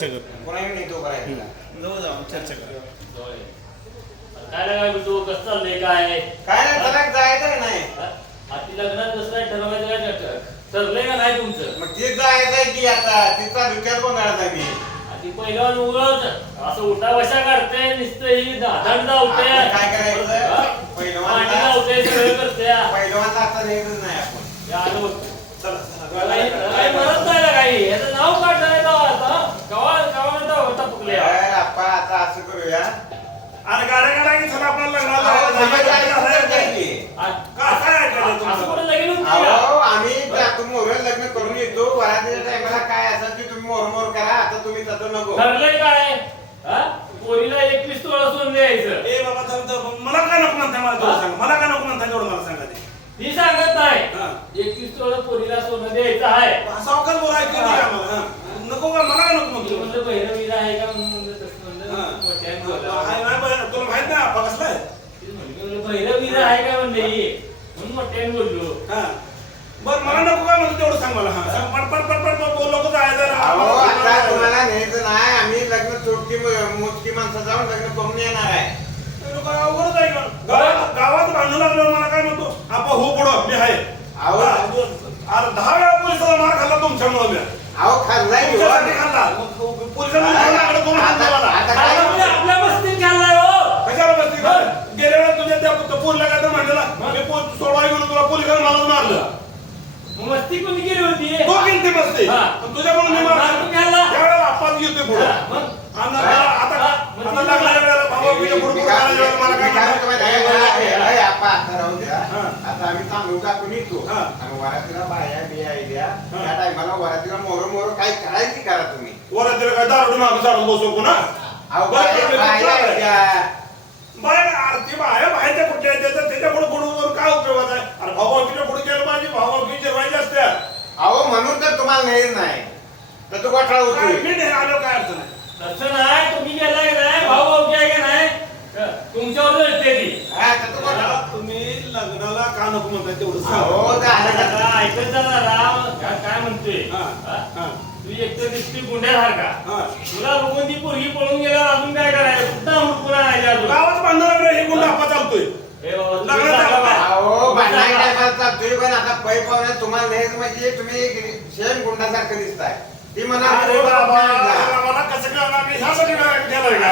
कोणाही नाही तो करायला जवळ जाऊन चर्चा करा. काय लागाय तू कसं चाललंय काय काय नाही त्याला जायचं नाही आधी लग्नात कसं काय ठरवायचं काय ठरलंय का नाही तुमचं मग ते जायचंय की आता तिचा विचार कोण करायचा मी आधी पहिल्यावर उगाच असं उठा बशा काढते नुसतं ही दादांड धावते आपण काय करायचं पहिलवान धावते सगळं करते पहिलवान आता द्यायचंच नाही आपण या आलो बघ. चला चला. काही मरत नाही ना काही याचं नाव काढलं नाही आता कवा कवा म्हणता फुकले अरे आप्पा आता असं करूया अरे गाड्या गाड्या की चला आपल्याला अहो, समजदारी लग्नाला समजदारी की. काय ऐकायचं असं तुमचं? कुठं लगीन होती अहो का? आम्ही जातो मोहर लग्न करून येतो वरातीच्या टायमाला काय असेल ते तुम्ही मोर करा आता तुम्ही तसं नको ठरलंय काय हा? पोरीला 21 तोळा सोनं द्यायचं ए बाबा थांब मला काय नको म्हणताय मला तेवढं सांग मला काय नको म्हणताय तेवढं मला सांगा ते ती सांगत नाही हा. 21 तोळा पोरीला सोनं द्यायचं आहे सावकार बोला ऐकू दे आम्हाला हा. नको का मला काय नको मी म्हणतो म्हणलं बहिरवीला आहे का म्हणलं तसं म्हणलं मोठ्यानं बोला. तुला माहित नाही आपा कसलाय ती म्हणली बहिरवीला आहे का म्हणले म्हणून मोठ्यानं बोललो हा बर मला नको काय म्हणतो तेवढं सांग मला हा सांग पट बोल नको अहो आता जायचं तुम्हाला न्यायचं नाही आम्ही लग्न चोटकी मोजकी माणसं जाऊन लग्न करून येणार आहे अवघडच आहे का? गावात भांडण लागल्यावर मला काय म्हणतो आपा हो पुढं मी आहे अहो. अरे 10 वेळा पोलिसाला मार खाल्ला तुमच्यामुळे मी अहो खाल्लाय की हो. तुमच्यासाठी खाल्ला पोलिसांनी माझ्याकडे कोण हात नाही मला. आता काय आपल्या मस्तीत खाल्लाय हो कशाला बसली का? गेल्या वेळेस तुझ्या त्या पोरीला काय तर म्हणलेला मी सोडवाय गेलो तुला पोलिसांनी मला मारलं मस्ती कोणी केली होती तो गेलती मस्ती हा. पण तुझ्याकडून मी मारलं खाल्ला त्यावेळेला आपात घेतोय पुढे मग आता लागल्या वेळेला भावा मी पुढे मला काय म्हणतात? आता आम्ही तांदूळ टाकून येतो हा. आणि वरातीला बाया बिया द्या हा. त्या टायमाला वरातीला मोर काय करायची करा तुम्ही वरात तिला काय दारू मागं चालून बसू पुन्हा अहो बरं, बाया द्या. बाहेर आरती बाहेरच्या कुठल्या त्याच्या पुढे पुढे काय उपयोगाचा आहे अरे भाऊभावकीच्या पुढे केलं पाहिजे भाऊभावकी जेवायचे असत्या अहो म्हणून तर तुम्हाला नाही नाही तर तो गोठा होतोय मी नाही आलो काय अर्थ नाही तसं नाही तुम्ही गेला की नाही भाऊ भाऊ काय की नाही तुमच्यावर जळते ती हा, तर तो गोठा. आता तुम्ही लग्नाला का नको म्हणताय तेवढं अहो सांगा. झालं का? आता ऐकत जा ना राव काय म्हणतोय हा, हा? हा, तू एकतर दिसती गुंड्यासारखा हा. तुला बघून ती पोरगी पळून गेल्यावर अजून काय करायचं कुठं हुडकून आणायचं अजून गावात बांधणार लागलं हे गुंड आपा चालतोय हे बाबा, तुम्ही लग्नात सांगा बा. अहो तुम्ही भांडण सांगा. टायमाला चालतोय पण आता पै पाहुण्यात तुम्हाला नाहीच म्हणजे तुम्ही शेण गुंडासारखं दिसताय ती म्हणा अरे बाबा मला कसं करणार मी ह्यासाठी केलंय का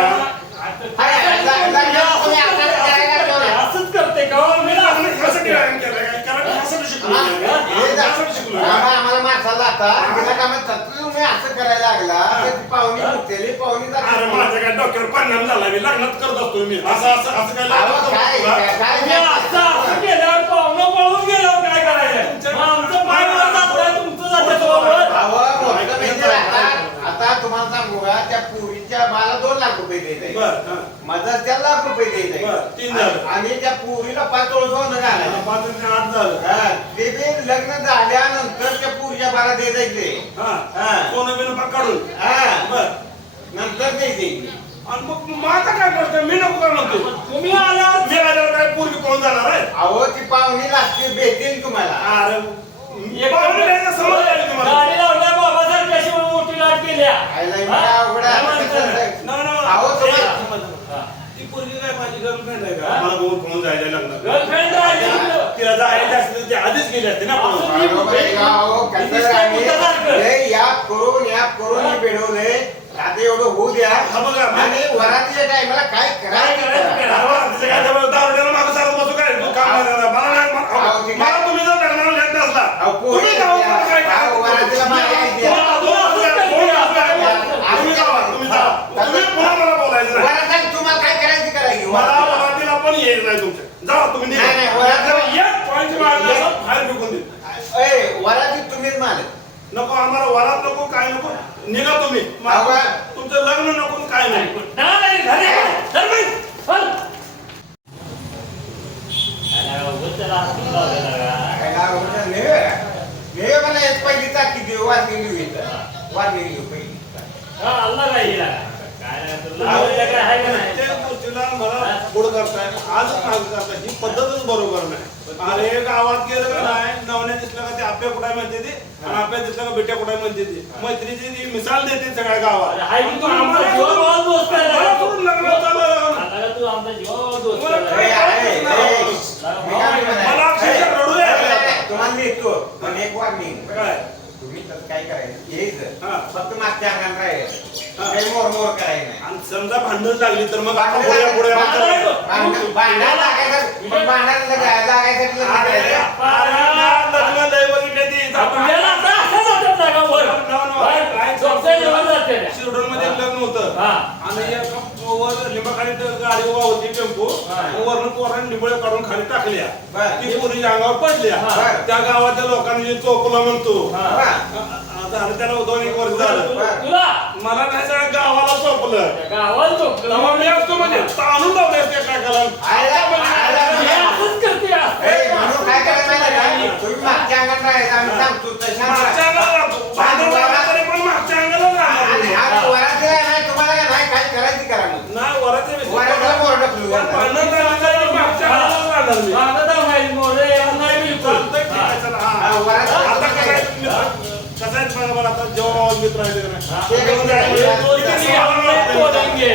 असंच करते का हो? मी ना- ह्यासाठी केलंय का? कारण मी ह्यासाठी शिकलो ह्यासाठी शिकलो आम्हाला माणसाला आता तिला काय म्हणतात तुम्ही असं करायला लागला तर ती पाहुणी उठलेली पाहुणी अरे जाते. माझ्या काय डोक्यावर परिणाम झाला मी लग्नात करत असतो मी असं काय अहो, काय तुम्ही असं केल्यावर पाहुणं पळून गेल्यावर काय करायचं मग आमचं पाय वर जातंय, तुमचं जातंय सोबत. अहो, मोठं म्हणजे आता तुम्हाला सांगू का त्या पुरीच्या मला 2 लाख रुपये द्यायचे बरं माझा 4 लाख रुपये द्यायचे बरं, 3 झालं. आणि त्या पुरीला 5 तोळ सोनं घालायचं 5 आणि 8 झालं हा, ते बी लग्न झाल्यानंतर त्या पुरीच्या बाला द्यायचे हा हा. सोनं बिनं पाक काढून हा बर नंतर द्यायचे आणि मग माझा काय प्रश्न मी नको काय म्हणतो तुम्ही आल्यावर मी आल्यावर काय पूर्वी कोण जाणार आहे अहो ती पाहुणी लागते भेटेल तुम्हाला अरे एक पाहुणे यायचं समज आहे तुम्हाला गाडी लावल्या बाबासारखी अशी म्हणून मोठी लाट केल्या आईला मी हा? काय अवघड आहे. काय म्हणताय? अहो, तुम्हाला- हा. ती पोरगी काय माझी गर्लफ्रेंड आहे का मला बघून पळून जायला लागणार गर्लफ्रेंड राहिली तुझं. तिला जायचं असलं ते आधीच गेले असते ना पळून असं बरोबर आहे का? अहो, कसं आहे, लय याप करून मी बेडवलंय आता एवढं होऊ द्या हा बघा, आणि वरातीच्या टायमाला काय करायचं काय करा. अरे तिचं काय जवळ दारुड्याला मागं सारखं बसू काय तू काम नाही करणार. मला नाही अहो, ती काय- मला तुम्ही जर लग्नाला नेत नसला अहो, पोरी तुम्ही जाऊ द्या. मला काय अहो, वरातीला मागे द्या. तुम्ही जावा तुम्ही पुन्हा मला बोलायचं नाही वरातीला तुम्हाला काय करायचं करायची मला वरातीला पण येईल नाही तुमच्या जावा तुम्ही नाही, नाही, वरातीला- एक पॉईंट मारला बाहेर फेकून दे वरातीत तुम्हीच मालक नको आम्हाला वरात नको काय नको निघा तुम्ही अहो, तुमचं लग्न नको काय नाही नाही, घरी आहे. चल बाई, चल. अरे, उगाच त्याला हाकलून लावलेला का? मला एक पहिली टाकी देऊ वाजलेली वाजलेली पहिली हा, अल्ला काय हिला? काय नाही, तुला लावलेलं काय आहे का नाही? त्या गोष्टीला तुम्ही मला पुढं करताय आज मागे करताय ही पद्धतच बरोबर नाही. अरे गावात गेलं का नाही नवण्या दिसलं का ते आपल्या कुठे म्हणते ती आणि आपल्या दिसलं का बेट्या कुठे म्हणते ती मैत्रीची ती मिसाल देते सगळ्या गावात. हाय की तू आमचा जीवाभावाचा दोस्त आहे मला ना. सोडून लग्न झालं. आता का तू आमचा जीवाभावाचा दोस्त मला आहे. काय ए, मला अक्षरशः रडू यायला. तुम्हाला देतो पण एक वागणी काय तुम्ही तसं काय करायचं यायचं हा. फक्त मागच्या अंगात राहायचं हा. काही मोर करायचं नाही आणि समजा भांडण लागली तर मग आता पुढे पुढे भांडायला लागायचं पण भांडायला लागायसाठी लग्न करायचं. लग्न लय बघितले ती आपल्याला आता असं जातात ना गावावर. झोपते जेवण जाते ना. शिरडोन मध्ये एक लग्न होतं हा. आणि एका वर लिंबाखाली गाडी उभा होती टेम्पो हा. वरून पोरांनी लिंबळे काढून खाली टाकल्या बरं. ती पोरीच्या अंगावर पडल्या बरं. त्या गावाच्या लोकांनी जे चोपला म्हणतो हा. हा. आता आणि त्याला 2-1 वर्ष झालं तुला मला नाही सगळ्या गावाला चोपलं गावात झोपलं. तेव्हा मी असतो म्हणजे ताणून लावले त्या काकाला हे असंच करते हा. ए, म्हणून काय करायचं माहिती आहे का? तुम्ही मागच्या अंगात राहायचं आम्ही सांगतो तशा मागच्या अंगाला जातो. भांडण लागलं तरी पण मागच्या अंगाला आणि जाणार. हा वरात नाही तुम्हाला काय नाही काय करायचं करा मग नाही वराचे विषय वरातला मोरडा फुलू पण भांडण लागलं तरी मागच्या अंगाला जाणार मी. मागं जाऊ नाही, मोरे येणार नाही बिलकुल. चालतंय, ठीक आहे, चला, हा. हा, वरात- आता कसं आहे कसं आहे बघा बरं, आता जेव्हा मित्र आहे हा. ते कसं हे दोन जणी आपण एक बोलणं घे.